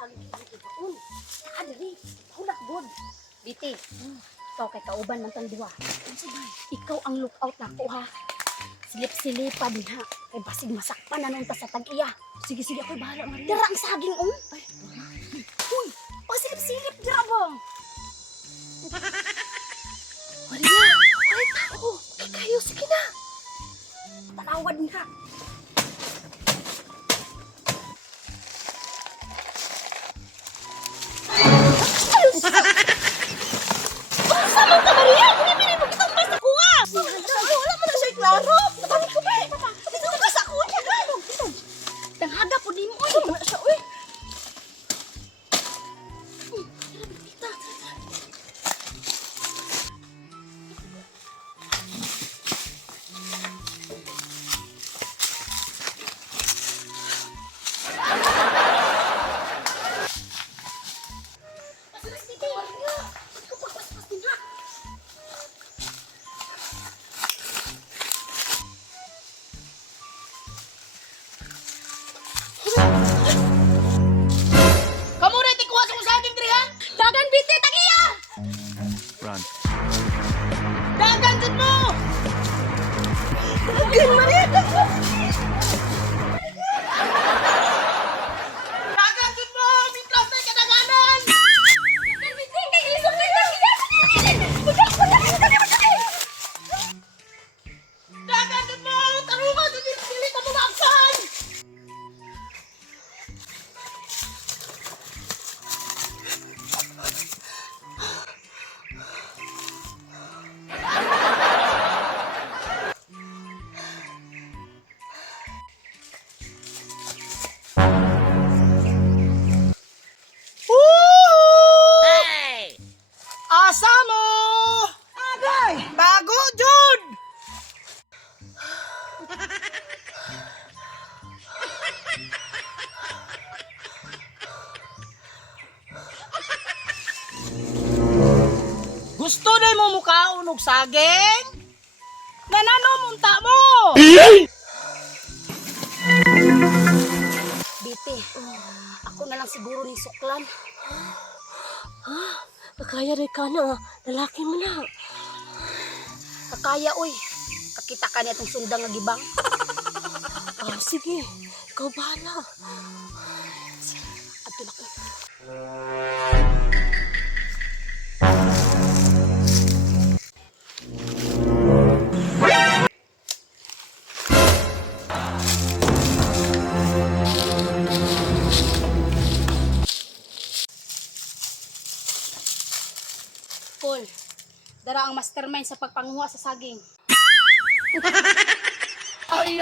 saging kay baon. Taka diri. Hulak god. Biti. Ikaw kay kauban man tang duha. Ikaw ang lookout nako ha. Silip-silipa din ha. Kay basig masakpan na nun ta sa tag-iya. Sige, sige, ako'y bahala, Maria. Dara ang saging oh. Ay, uy, pasilip-silip dira ba? Maria, ay tao. Ay kayo, sige na. Tanawad nga. Sama ka, Maria! Pinipili mo kitang basta ko nga! Wala mo na siya klaro! Nabalik ko ba eh! Dito ka sa kuya! Danghaga po di mo uy. Wala siya, uy! Kamu rin, tikuha sa saging diri ha? Dagan biti tagiya. Run. Dagan jud mo! Again, Maria! Dagan jud mo! Mitras na kadaganan! Dagan biti kay isog kay tagiya. Dagan jud mo! Tarungan jud dili ta mo maabsan! Asa mo? Agay! Bago, Jud! Gusto na mo mukhaon og saging? Nanano munta mo? Biti. Ako na lang siguro ni suklan. Kakaya rin ka na. Lalaki mo na. Kakaya uy. Kakita ka niya itong sundang nga gibang. Sige. Ikaw bahala. Adto na ko. Paul, dara ang mastermind sa pagpanguha sa saging. Ay,